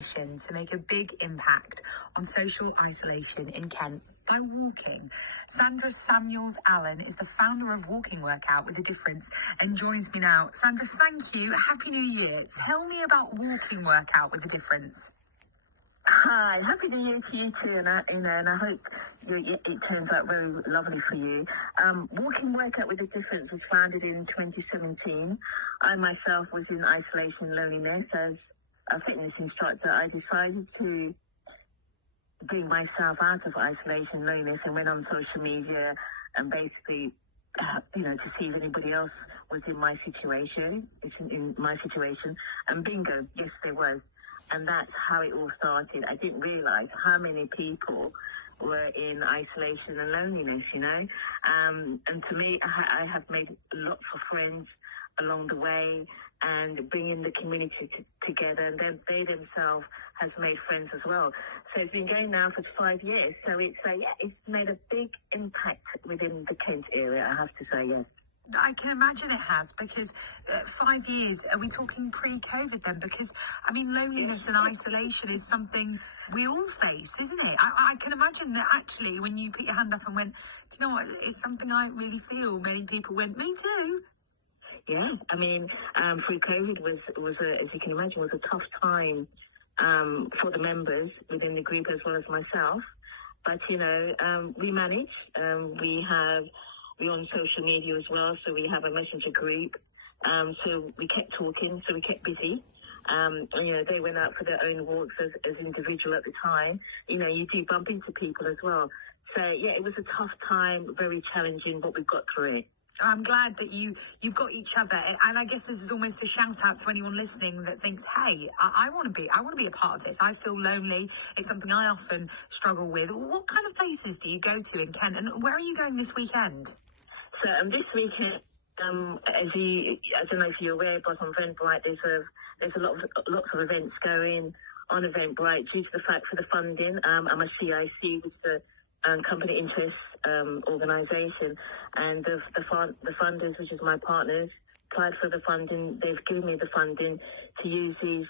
to make a big impact on social isolation in Kent by walking. Sandra Samuels Allen is the founder of Walking Workout with a Difference and joins me now. Sandra, thank you. Happy New Year. Tell me about Walking Workout with a Difference. Hi, happy New Year to you too, and I hope it turns out very lovely for you. Walking Workout with a Difference was founded in 2017. I myself was in isolation and loneliness. As a fitness instructor, I decided to bring myself out of isolation and loneliness and went on social media and basically, to see if anybody else was in my situation, and bingo, yes, there was. And that's how it all started. I didn't realise how many people were in isolation and loneliness, And to me, I have made lots of friends along the way and bringing the community together. And then they themselves has made friends as well. So it's been going now for 5 years. So it's made a big impact within the Kent area, I have to say, yes. I can imagine it has, because 5 years, are we talking pre-COVID then? Because, loneliness and isolation is something we all face, isn't it? I can imagine that actually when you put your hand up and went, do you know what, it's something I really feel, many people went, me too. Yeah, pre-COVID was as you can imagine, was a tough time for the members within the group as well as myself. But, we managed. We're on social media as well, so we have a messenger group. So we kept talking, so we kept busy. They went out for their own walks as individual at the time. You do bump into people as well. So, yeah, it was a tough time, very challenging, but we got through it. I'm glad that you've got each other, and I guess this is almost a shout out to anyone listening that thinks, hey, I want to be a part of this. I feel lonely. It's something I often struggle with. What kind of places do you go to in Kent, and where are you going this weekend? So this weekend, I don't know if you're aware, but on Eventbrite there's lots of events going on Eventbrite due to the fact for the funding. I'm a CIC, which is the company interest organisation, and the funders, which is my partners, applied for the funding. They've given me the funding to use these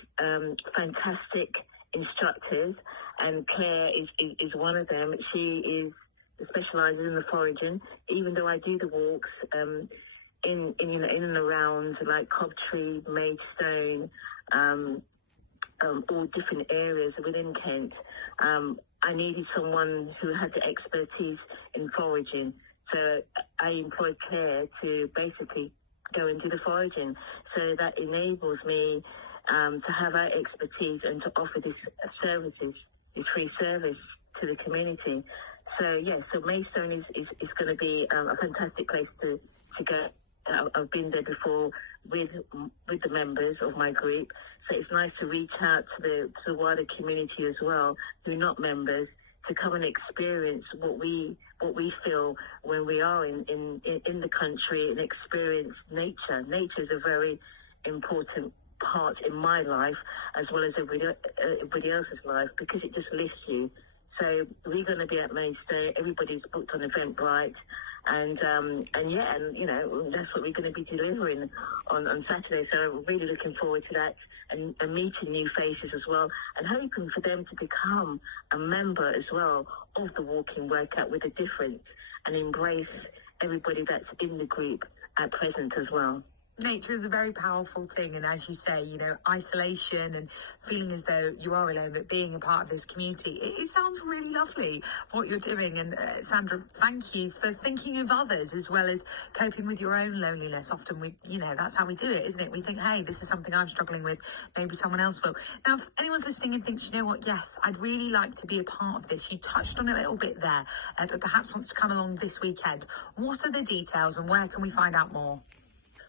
fantastic instructors, and Claire is one of them. She specialises in the foraging. Even though I do the walks in and around like Cobtree, Maidstone, all different areas within Kent, I needed someone who had the expertise in foraging. So I employed Claire to basically go and do the foraging. So that enables me to have our expertise and to offer this free service to the community. So, so Maidstone is going to be a fantastic place to go. I've been there before with the members of my group. So it's nice to reach out to the wider community as well, who are not members, to come and experience what we feel when we are in the country and experience nature. Nature is a very important part in my life as well as everybody else's life, because it just lifts you. So we're going to be at Maidstone. Everybody's booked on Eventbrite, and that's what we're going to be delivering on Saturday. So I'm really looking forward to that, and meeting new faces as well, and hoping for them to become a member as well of the Walking Workout with a Difference, and embrace everybody that's in the group at present as well. Nature is a very powerful thing, and as you say, isolation and feeling as though you are alone, but being a part of this community, it sounds really lovely what you're doing. And Sandra, thank you for thinking of others as well as coping with your own loneliness. Often that's how we do it, isn't it? We think, hey, this is something I'm struggling with, maybe someone else will. Now, if anyone's listening and thinks, you know what, yes, I'd really like to be a part of this. You touched on it a little bit there, but perhaps wants to come along this weekend. What are the details and where can we find out more?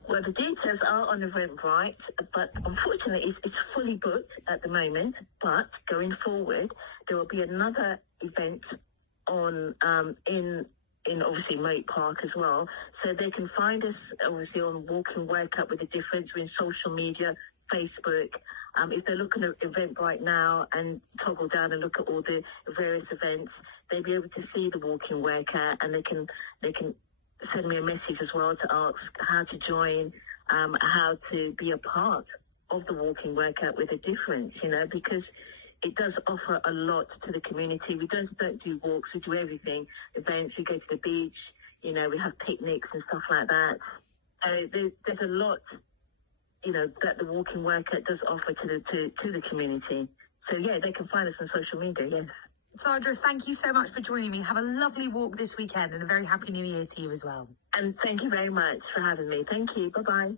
Well, the details are on Eventbrite, but unfortunately it's fully booked at the moment. But going forward, there will be another event on in obviously Moat Park as well. So they can find us obviously on Walking Workout with a Difference. We're in social media, Facebook. If they're looking at Eventbrite now and toggle down and look at all the various events, they'll be able to see the Walking Workout, and they can send me a message as well to ask how to join, how to be a part of the walking workout with a difference, because it does offer a lot to the community. We don't do walks, we do everything. Events, we go to the beach, we have picnics and stuff like that. So there's a lot, that the walking workout does offer to the community. So yeah, they can find us on social media, yes. Sandra, thank you so much for joining me. Have a lovely walk this weekend and a very happy new year to you as well. And thank you very much for having me. Thank you. Bye-bye.